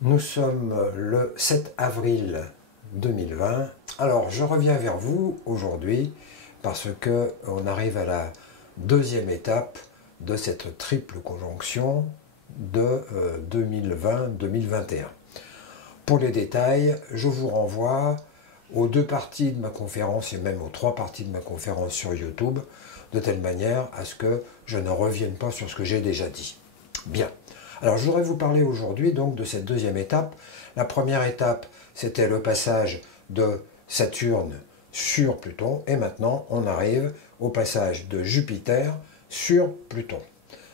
Nous sommes le 7 avril 2020. Alors, je reviens vers vous aujourd'hui parce que on arrive à la deuxième étape de cette triple conjonction de 2020-2021. Pour les détails, je vous renvoie aux deux parties de ma conférence et même aux trois parties de ma conférence sur YouTube, de telle manière à ce que je ne revienne pas sur ce que j'ai déjà dit. Bien. Alors, je voudrais vous parler aujourd'hui donc de cette deuxième étape. La première étape, c'était le passage de Saturne sur Pluton, et maintenant, on arrive au passage de Jupiter sur Pluton.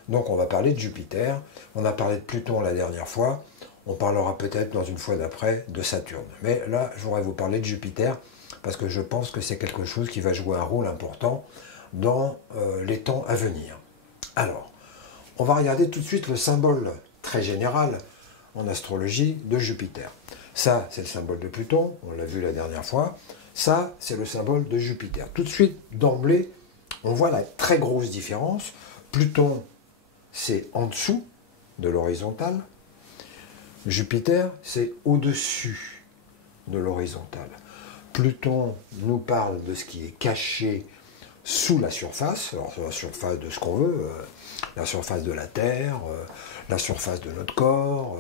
Donc, on va parler de Jupiter. On a parlé de Pluton la dernière fois. On parlera peut-être dans une fois d'après de Saturne. Mais là, je voudrais vous parler de Jupiter parce que je pense que c'est quelque chose qui va jouer un rôle important dans les temps à venir. Alors, on va regarder tout de suite le symbole très général en astrologie de Jupiter. Ça, c'est le symbole de Pluton, on l'a vu la dernière fois. Ça, c'est le symbole de Jupiter. Tout de suite, d'emblée, on voit la très grosse différence. Pluton, c'est en dessous de l'horizontale. Jupiter, c'est au-dessus de l'horizontale. Pluton nous parle de ce qui est caché sous la surface, alors la surface de ce qu'on veut, la surface de la Terre, la surface de notre corps,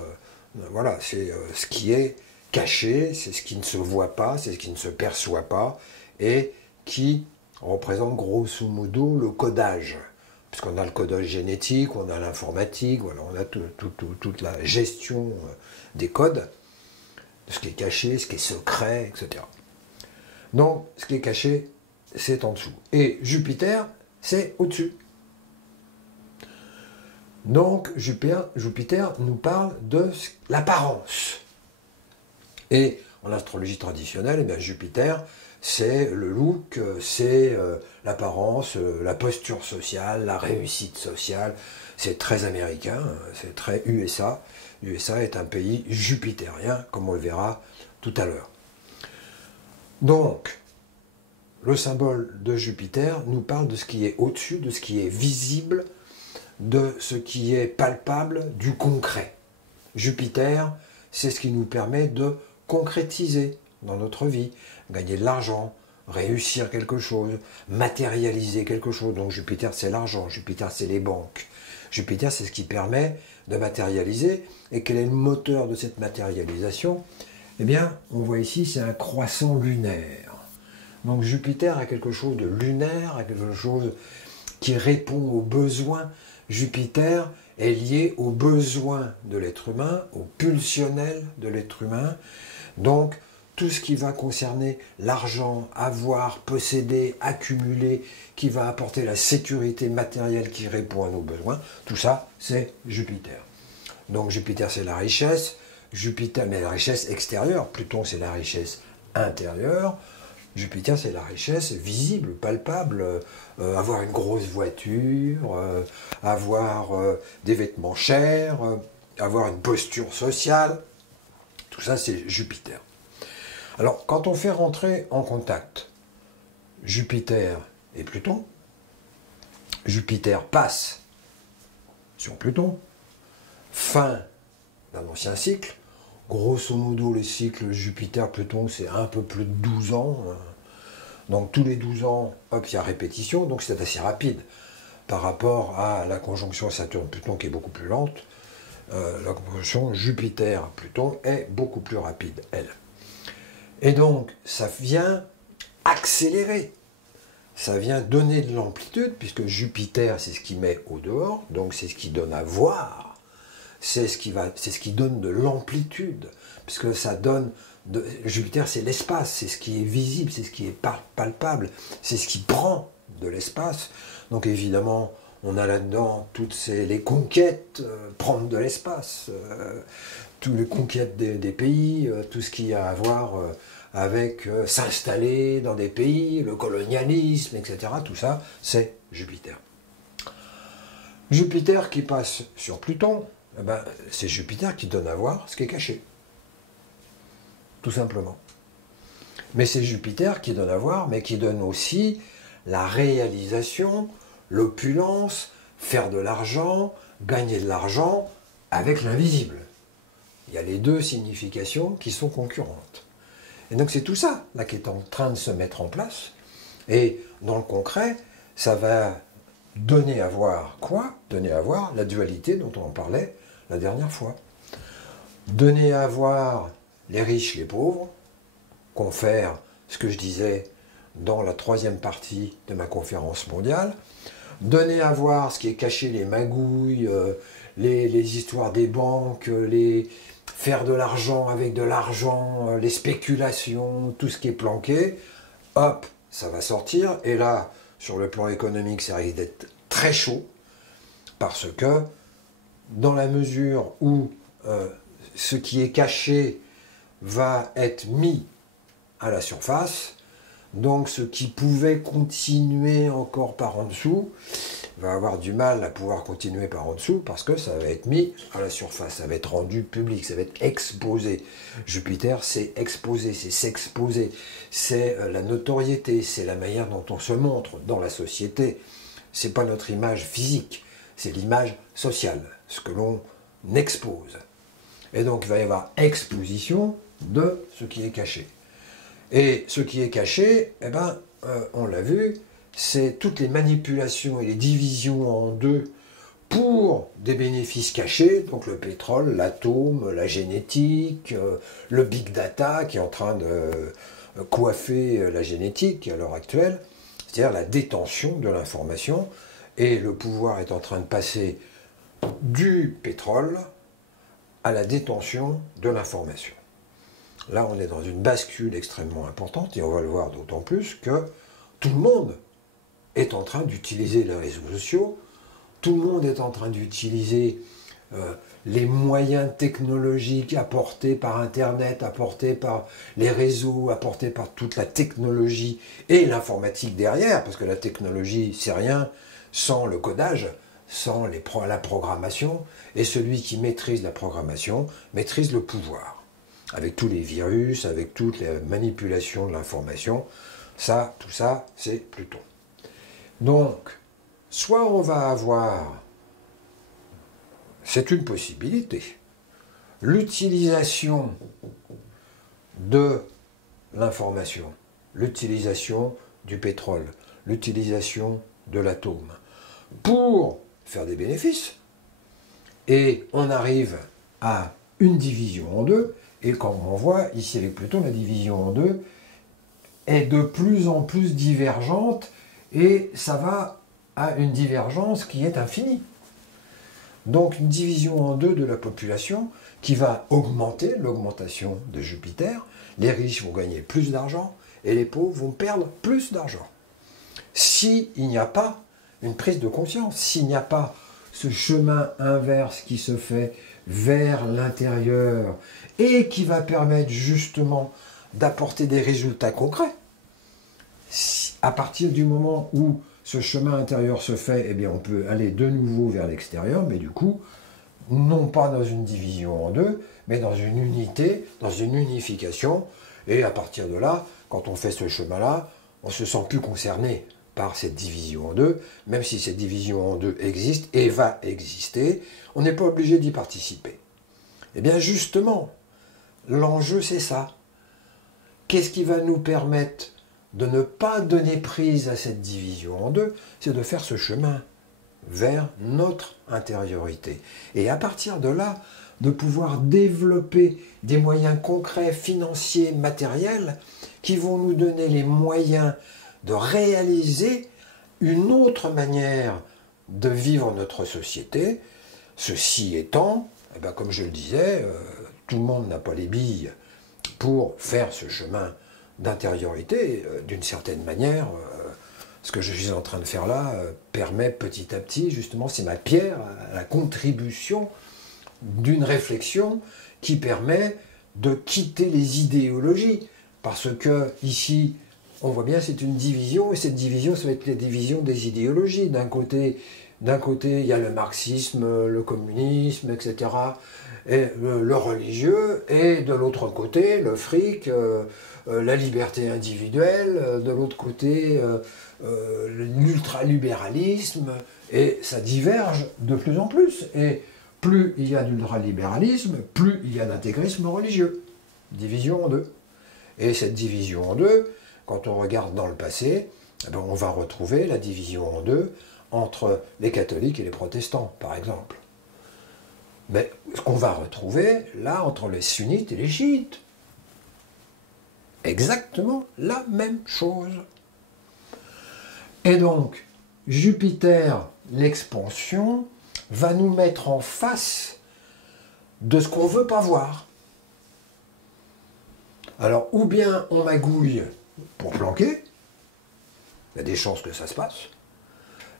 voilà, c'est ce qui est caché, c'est ce qui ne se voit pas, c'est ce qui ne se perçoit pas, et qui représente grosso modo le codage. Puisqu'on a le codage génétique, on a l'informatique, voilà, on a toute la gestion des codes, de ce qui est caché, ce qui est secret, etc. Donc, ce qui est caché, c'est en dessous. Et Jupiter, c'est au-dessus. Donc, Jupiter nous parle de l'apparence. Et en astrologie traditionnelle, eh bien, Jupiter, c'est le look, c'est l'apparence, la posture sociale, la réussite sociale. C'est très américain, c'est très USA. USA est un pays jupitérien, comme on le verra tout à l'heure. Donc, le symbole de Jupiter nous parle de ce qui est au-dessus, de ce qui est visible, de ce qui est palpable, du concret. Jupiter, c'est ce qui nous permet de concrétiser dans notre vie, gagner de l'argent, réussir quelque chose, matérialiser quelque chose. Donc Jupiter, c'est l'argent, Jupiter, c'est les banques. Jupiter, c'est ce qui permet de matérialiser. Et quel est le moteur de cette matérialisation? Eh bien, on voit ici, c'est un croissant lunaire. Donc Jupiter a quelque chose de lunaire, a quelque chose qui répond aux besoins. Jupiter est lié aux besoins de l'être humain, au pulsionnel de l'être humain. Donc tout ce qui va concerner l'argent, avoir, posséder, accumuler, qui va apporter la sécurité matérielle qui répond à nos besoins, tout ça, c'est Jupiter. Donc Jupiter, c'est la richesse. Jupiter, mais la richesse extérieure. Pluton, c'est la richesse intérieure. Jupiter, c'est la richesse visible, palpable, avoir une grosse voiture, avoir des vêtements chers, avoir une posture sociale. Tout ça, c'est Jupiter. Alors, quand on fait rentrer en contact Jupiter et Pluton, Jupiter passe sur Pluton, fin d'un ancien cycle. Grosso modo, le cycle Jupiter-Pluton, c'est un peu plus de 12 ans. Donc tous les 12 ans, hop, il y a répétition, donc c'est assez rapide par rapport à la conjonction Saturne-Pluton qui est beaucoup plus lente. La conjonction Jupiter-Pluton est beaucoup plus rapide, elle. Et donc, ça vient accélérer, ça vient donner de l'amplitude, puisque Jupiter, c'est ce qui met au dehors, donc c'est ce qui donne à voir. C'est ce qui donne de l'amplitude, puisque ça donne Jupiter, c'est l'espace, c'est ce qui est visible, c'est ce qui est palpable, c'est ce qui prend de l'espace. Donc évidemment, on a là-dedans toutes les conquêtes, prendre de l'espace, toutes les conquêtes des pays, tout ce qui a à voir avec s'installer dans des pays, le colonialisme, etc. Tout ça, c'est Jupiter. Jupiter qui passe sur Pluton, eh ben, c'est Jupiter qui donne à voir ce qui est caché. Tout simplement. Mais c'est Jupiter qui donne à voir, mais qui donne aussi la réalisation, l'opulence, faire de l'argent, gagner de l'argent avec l'invisible. Il y a les deux significations qui sont concurrentes. Et donc c'est tout ça là qui est en train de se mettre en place. Et dans le concret, ça va donner à voir quoi? Donner à voir la dualité dont on en parlait la dernière fois. Donner à voir les riches, les pauvres, confère ce que je disais dans la troisième partie de ma conférence mondiale. Donner à voir ce qui est caché, les magouilles, les histoires des banques, faire de l'argent avec de l'argent, les spéculations, tout ce qui est planqué, hop, ça va sortir. Et là, sur le plan économique, ça risque d'être très chaud, parce que dans la mesure où ce qui est caché va être mis à la surface, donc ce qui pouvait continuer encore par en dessous va avoir du mal à pouvoir continuer par en dessous, parce que ça va être mis à la surface, ça va être rendu public, ça va être exposé. Jupiter, c'est exposer, c'est s'exposer, c'est la notoriété, c'est la manière dont on se montre dans la société. C'est pas notre image physique, c'est l'image sociale, ce que l'on expose. Et donc il va y avoir exposition de ce qui est caché. Et ce qui est caché, eh ben, on l'a vu, c'est toutes les manipulations et les divisions en deux pour des bénéfices cachés, donc le pétrole, l'atome, la génétique, le big data qui est en train de coiffer la génétique à l'heure actuelle, c'est-à-dire la détention de l'information, et le pouvoir est en train de passer du pétrole à la détention de l'information. Là, on est dans une bascule extrêmement importante, et on va le voir d'autant plus que tout le monde est en train d'utiliser les réseaux sociaux, tout le monde est en train d'utiliser les moyens technologiques apportés par Internet, apportés par les réseaux, apportés par toute la technologie et l'informatique derrière, parce que la technologie, c'est rien sans le codage, sans la programmation, et celui qui maîtrise la programmation maîtrise le pouvoir. Avec tous les virus, avec toutes les manipulations de l'information, ça, tout ça, c'est Pluton. Donc, soit on va avoir, c'est une possibilité, l'utilisation de l'information, l'utilisation du pétrole, l'utilisation de l'atome, pour faire des bénéfices, et on arrive à une division en deux, et comme on voit ici avec Pluton, la division en deux est de plus en plus divergente, et ça va à une divergence qui est infinie. Donc une division en deux de la population qui va augmenter, l'augmentation de Jupiter. Les riches vont gagner plus d'argent et les pauvres vont perdre plus d'argent. S'il n'y a pas une prise de conscience, s'il n'y a pas ce chemin inverse qui se fait vers l'intérieur et qui va permettre justement d'apporter des résultats concrets, à partir du moment où ce chemin intérieur se fait, eh bien on peut aller de nouveau vers l'extérieur, mais du coup, non pas dans une division en deux, mais dans une unité, dans une unification, et à partir de là, quand on fait ce chemin-là, on ne se sent plus concerné par cette division en deux, même si cette division en deux existe et va exister, on n'est pas obligé d'y participer. Eh bien justement, l'enjeu c'est ça. Qu'est-ce qui va nous permettre de ne pas donner prise à cette division en deux? C'est de faire ce chemin vers notre intériorité. Et à partir de là, de pouvoir développer des moyens concrets, financiers, matériels, qui vont nous donner les moyens de réaliser une autre manière de vivre notre société. Ceci étant, eh bien, comme je le disais, tout le monde n'a pas les billes pour faire ce chemin d'intériorité. D'une certaine manière, ce que je suis en train de faire là permet petit à petit, justement, c'est ma pierre à la contribution d'une réflexion qui permet de quitter les idéologies. Parce que ici, on voit bien c'est une division, et cette division, ça va être la division des idéologies. D'un côté, il y a le marxisme, le communisme, etc., et le religieux, et de l'autre côté, le fric, la liberté individuelle, de l'autre côté, l'ultralibéralisme, et ça diverge de plus en plus. Et plus il y a d'ultralibéralisme, plus il y a d'intégrisme religieux. Division en deux. Et cette division en deux, quand on regarde dans le passé, eh ben on va retrouver la division en deux entre les catholiques et les protestants, par exemple. Mais ce qu'on va retrouver là entre les sunnites et les chiites. Exactement la même chose. Et donc, Jupiter, l'expansion, va nous mettre en face de ce qu'on ne veut pas voir. Alors, ou bien on magouille pour planquer, il y a des chances que ça se passe,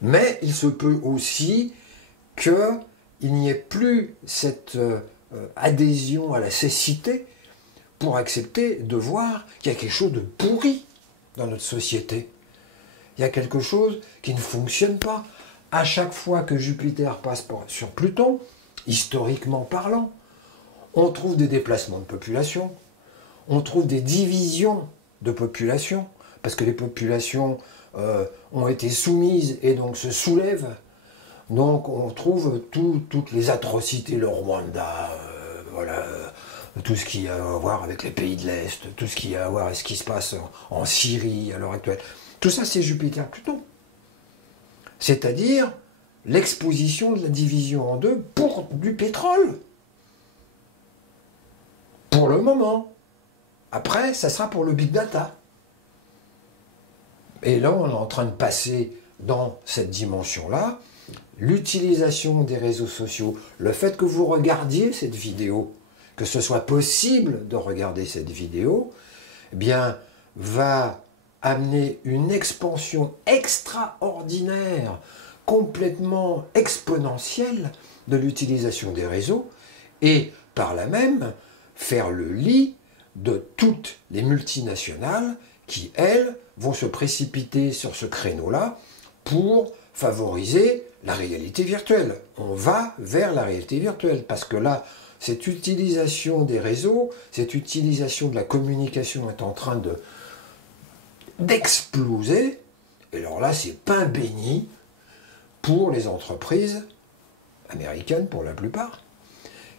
mais il se peut aussi qu'il n'y ait plus cette adhésion à la cécité pour accepter de voir qu'il y a quelque chose de pourri dans notre société. Il y a quelque chose qui ne fonctionne pas. À chaque fois que Jupiter passe sur Pluton, historiquement parlant, on trouve des déplacements de population, on trouve des divisions de population, parce que les populations ont été soumises et donc se soulèvent. Donc on trouve toutes les atrocités, le Rwanda, voilà, tout ce qui a à voir avec les pays de l'Est, tout ce qui a à voir avec ce qui se passe en Syrie à l'heure actuelle. Tout ça, c'est Jupiter-Pluton. C'est-à-dire l'exposition de la division en deux pour du pétrole. Pour le moment. Après, ça sera pour le big data. Et là, on est en train de passer dans cette dimension-là, l'utilisation des réseaux sociaux, le fait que vous regardiez cette vidéo, que ce soit possible de regarder cette vidéo, eh bien, va amener une expansion extraordinaire, complètement exponentielle de l'utilisation des réseaux et par là même faire le lit de toutes les multinationales qui, elles, vont se précipiter sur ce créneau-là pour favoriser la réalité virtuelle. On va vers la réalité virtuelle parce que là, cette utilisation des réseaux, cette utilisation de la communication est en train d'exploser. Et alors là, c'est pain béni pour les entreprises américaines pour la plupart,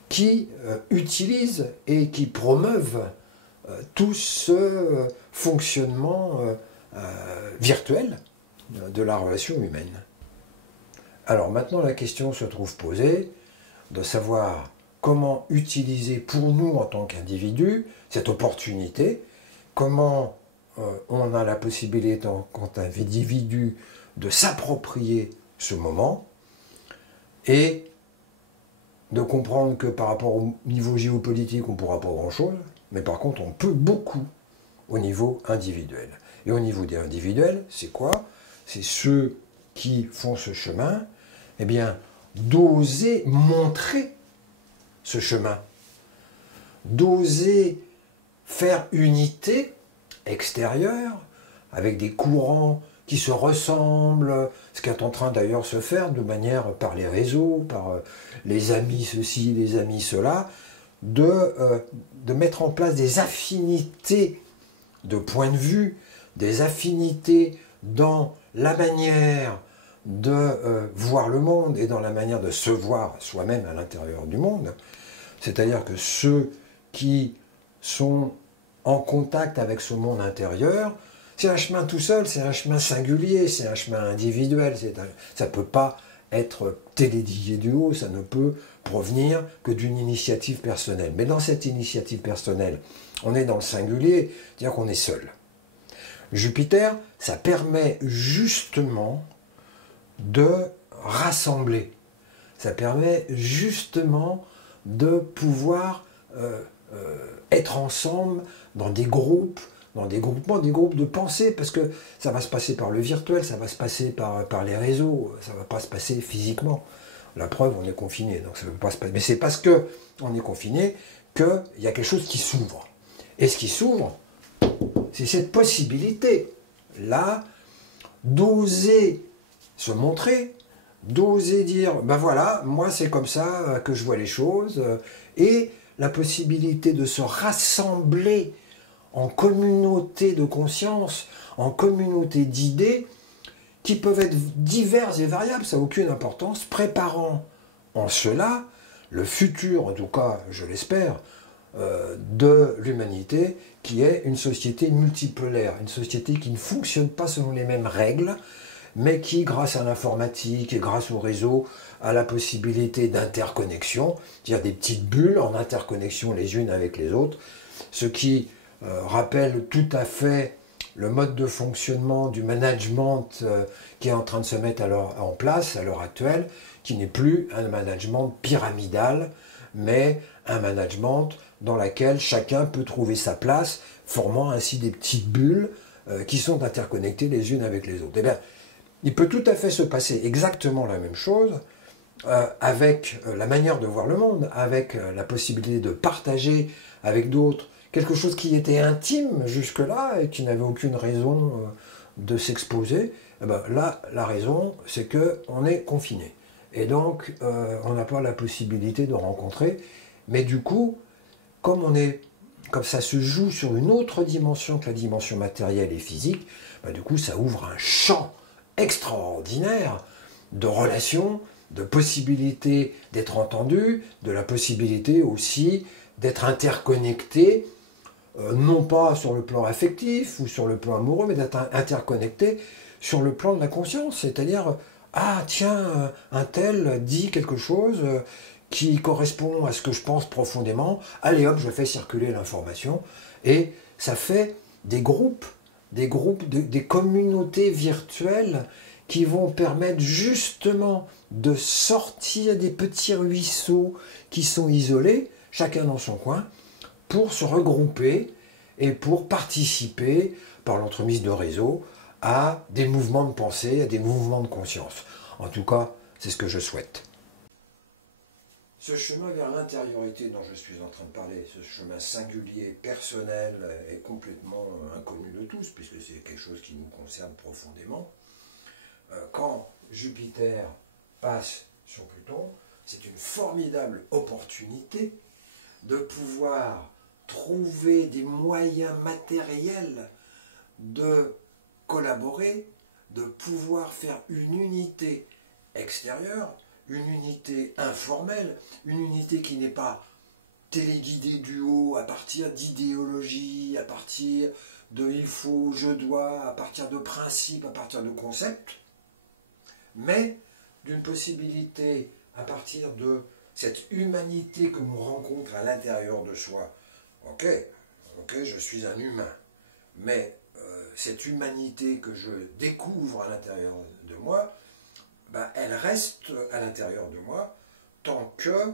qui utilisent et qui promeuvent tout ce fonctionnement virtuel de la relation humaine. Alors maintenant, la question se trouve posée de savoir comment utiliser pour nous en tant qu'individus cette opportunité, comment on a la possibilité en tant qu'individu de s'approprier ce moment et de comprendre que par rapport au niveau géopolitique, on ne pourra pas grand-chose, mais par contre, on peut beaucoup au niveau individuel. Et au niveau des individuels, c'est quoi? C'est ceux qui font ce chemin, eh bien, d'oser montrer ce chemin, d'oser faire unité extérieure avec des courants qui se ressemblent, ce qui est en train d'ailleurs de se faire de manière par les réseaux, par les amis ceci, les amis cela, de mettre en place des affinités de point de vue, des affinités dans la manière de voir le monde et dans la manière de se voir soi-même à l'intérieur du monde. C'est-à-dire que ceux qui sont en contact avec ce monde intérieur, c'est un chemin tout seul, c'est un chemin singulier, c'est un chemin individuel, ça ne peut pas être téléguidé du haut, ça ne peut provenir que d'une initiative personnelle. Mais dans cette initiative personnelle, on est dans le singulier, c'est-à-dire qu'on est seul. Jupiter, ça permet justement de rassembler, ça permet justement de pouvoir être ensemble dans des groupes, dans des groupements, des groupes de pensée, parce que ça va se passer par le virtuel, ça va se passer par les réseaux, ça ne va pas se passer physiquement. La preuve, on est confiné, donc ça ne peut pas se passer. Mais c'est parce qu'on est confiné qu'il y a quelque chose qui s'ouvre. Et ce qui s'ouvre, c'est cette possibilité-là d'oser se montrer, d'oser dire, ben voilà, moi c'est comme ça que je vois les choses, et la possibilité de se rassembler en communauté de conscience, en communauté d'idées, qui peuvent être diverses et variables, ça n'a aucune importance, préparant en cela le futur, en tout cas je l'espère, de l'humanité, qui est une société multipolaire, une société qui ne fonctionne pas selon les mêmes règles, mais qui, grâce à l'informatique et grâce au réseau, a la possibilité d'interconnexion, c'est-à-dire des petites bulles en interconnexion les unes avec les autres, ce qui rappelle tout à fait le mode de fonctionnement du management qui est en train de se mettre en place à l'heure actuelle, qui n'est plus un management pyramidal, mais un management dans lequel chacun peut trouver sa place, formant ainsi des petites bulles qui sont interconnectées les unes avec les autres. Eh bien, il peut tout à fait se passer exactement la même chose avec la manière de voir le monde, avec la possibilité de partager avec d'autres quelque chose qui était intime jusque-là et qui n'avait aucune raison de s'exposer. Eh ben, là, la raison, c'est qu'on est confiné. Et donc, on n'a pas la possibilité de rencontrer. Mais du coup, comme ça se joue sur une autre dimension que la dimension matérielle et physique, ben, du coup, ça ouvre un champ extraordinaire de relations, de possibilités d'être entendu, de la possibilité aussi d'être interconnecté, non pas sur le plan affectif ou sur le plan amoureux, mais d'être interconnecté sur le plan de la conscience, c'est-à-dire, ah tiens, un tel dit quelque chose qui correspond à ce que je pense profondément, allez hop, je fais circuler l'information, et ça fait des groupes, des communautés virtuelles qui vont permettre justement de sortir des petits ruisseaux qui sont isolés, chacun dans son coin, pour se regrouper et pour participer, par l'entremise de réseaux, à des mouvements de pensée, à des mouvements de conscience. En tout cas, c'est ce que je souhaite. Ce chemin vers l'intériorité dont je suis en train de parler, ce chemin singulier, personnel et complètement inconnu de tous, puisque c'est quelque chose qui nous concerne profondément, quand Jupiter passe sur Pluton, c'est une formidable opportunité de pouvoir trouver des moyens matériels de collaborer, de pouvoir faire une unité extérieure, une unité informelle, une unité qui n'est pas téléguidée du haut à partir d'idéologie, à partir de il faut, je dois, à partir de principes, à partir de concepts, mais d'une possibilité à partir de cette humanité que l'on rencontre à l'intérieur de soi. Ok, je suis un humain, mais cette humanité que je découvre à l'intérieur de moi, ben, elle reste à l'intérieur de moi tant que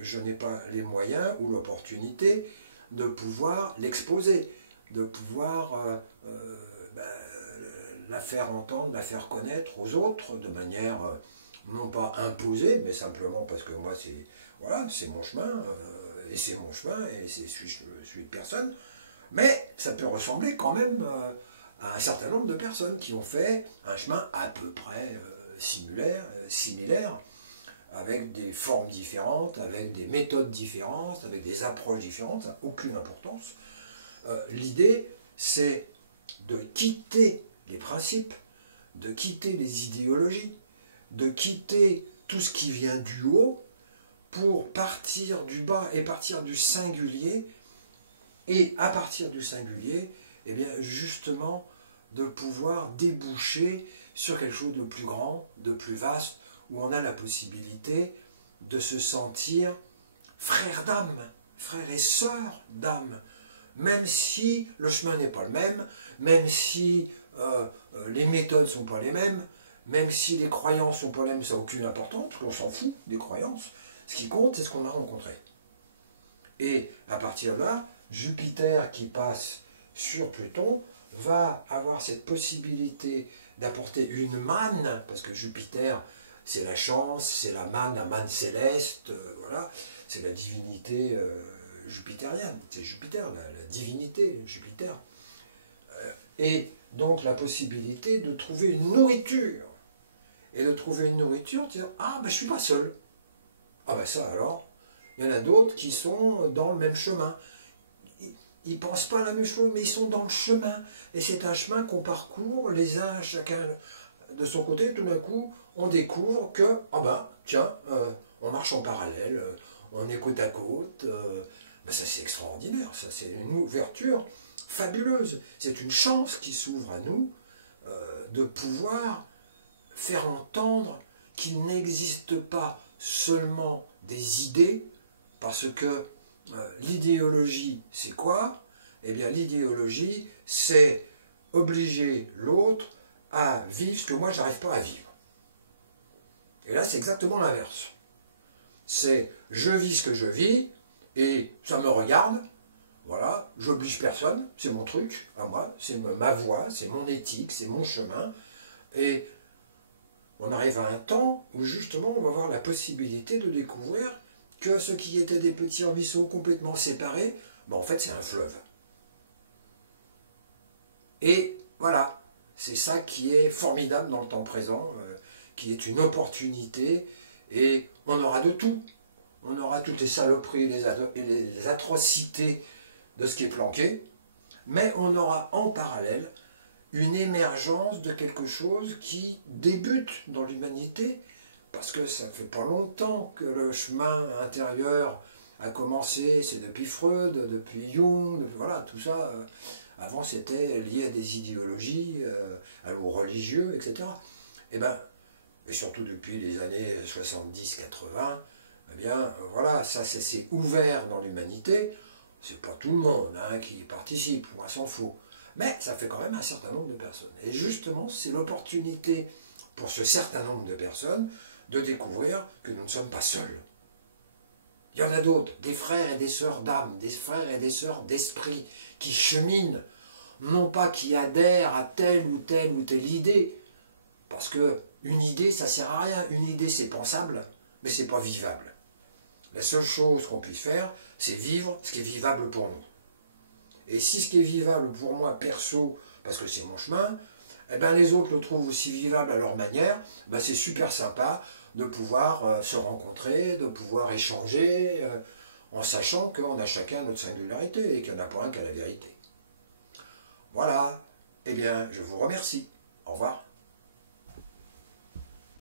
je n'ai pas les moyens ou l'opportunité de pouvoir l'exposer, de pouvoir ben, la faire entendre, la faire connaître aux autres de manière non pas imposée, mais simplement parce que moi c'est voilà, c'est mon chemin, et c'est mon chemin, et je suis une personne, mais ça peut ressembler quand même à un certain nombre de personnes qui ont fait un chemin à peu près similaire, avec des formes différentes, avec des méthodes différentes, avec des approches différentes, ça n'a aucune importance. L'idée, c'est de quitter les principes, de quitter les idéologies, de quitter tout ce qui vient du haut pour partir du bas et partir du singulier, et à partir du singulier, eh bien justement de pouvoir déboucher sur quelque chose de plus grand, de plus vaste, où on a la possibilité de se sentir frère d'âme, frère et sœur d'âme, même si le chemin n'est pas le même si les méthodes ne sont pas les mêmes, même si les croyances ne sont pas les mêmes, ça n'a aucune importance, parce qu'on s'en fout des croyances. Ce qui compte, c'est ce qu'on a rencontré. Et à partir de là, Jupiter qui passe sur Pluton va avoir cette possibilité d'apporter une manne, parce que Jupiter, c'est la chance, c'est la manne céleste, voilà, c'est la divinité jupitérienne, c'est Jupiter, la divinité Jupiter. Et donc la possibilité de trouver une nourriture. Et de trouver une nourriture, dire ah ben je suis pas seul. Ah ben ça alors, il y en a d'autres qui sont dans le même chemin. Ils ne pensent pas la même chose, mais ils sont dans le chemin. Et c'est un chemin qu'on parcourt, les uns chacun de son côté. Tout d'un coup, on découvre que, ah ben, tiens, on marche en parallèle, on est côte à côte, ben ça c'est extraordinaire, ça c'est une ouverture fabuleuse, c'est une chance qui s'ouvre à nous de pouvoir faire entendre qu'il n'existe pas seulement des idées, parce que l'idéologie c'est quoi? Eh bien l'idéologie c'est obliger l'autre à vivre ce que moi j'arrive pas à vivre. Et là c'est exactement l'inverse. C'est je vis ce que je vis et ça me regarde, voilà, j'oblige personne, c'est mon truc à moi, c'est ma voie, c'est mon éthique, c'est mon chemin. Et on arrive à un temps où justement on va avoir la possibilité de découvrir que ce qui était des petits ruisseaux complètement séparés, ben en fait c'est un fleuve. Et voilà, c'est ça qui est formidable dans le temps présent, qui est une opportunité, et on aura de tout. On aura toutes les saloperies et les atrocités de ce qui est planqué, mais on aura en parallèle une émergence de quelque chose qui débute dans l'humanité, parce que ça ne fait pas longtemps que le chemin intérieur a commencé, c'est depuis Freud, depuis Jung, voilà, tout ça. Avant c'était lié à des idéologies, aux religieux, etc. Et surtout depuis les années 70-80, eh bien voilà, ça s'est ouvert dans l'humanité. C'est pas tout le monde qui participe, moi s'en fout. Mais ça fait quand même un certain nombre de personnes. Et justement, c'est l'opportunité pour ce certain nombre de personnes de découvrir que nous ne sommes pas seuls. Il y en a d'autres, des frères et des sœurs d'âme, des frères et des sœurs d'esprit, qui cheminent, non pas qui adhèrent à telle ou telle idée, parce que une idée, ça sert à rien. Une idée, c'est pensable, mais c'est pas vivable. La seule chose qu'on puisse faire, c'est vivre ce qui est vivable pour nous. Et si ce qui est vivable pour moi, perso, parce que c'est mon chemin, eh ben les autres le trouvent aussi vivable à leur manière, ben c'est super sympa de pouvoir se rencontrer, de pouvoir échanger, en sachant qu'on a chacun notre singularité et qu'il n'y en a pas un qui a la vérité. Voilà, eh bien je vous remercie. Au revoir.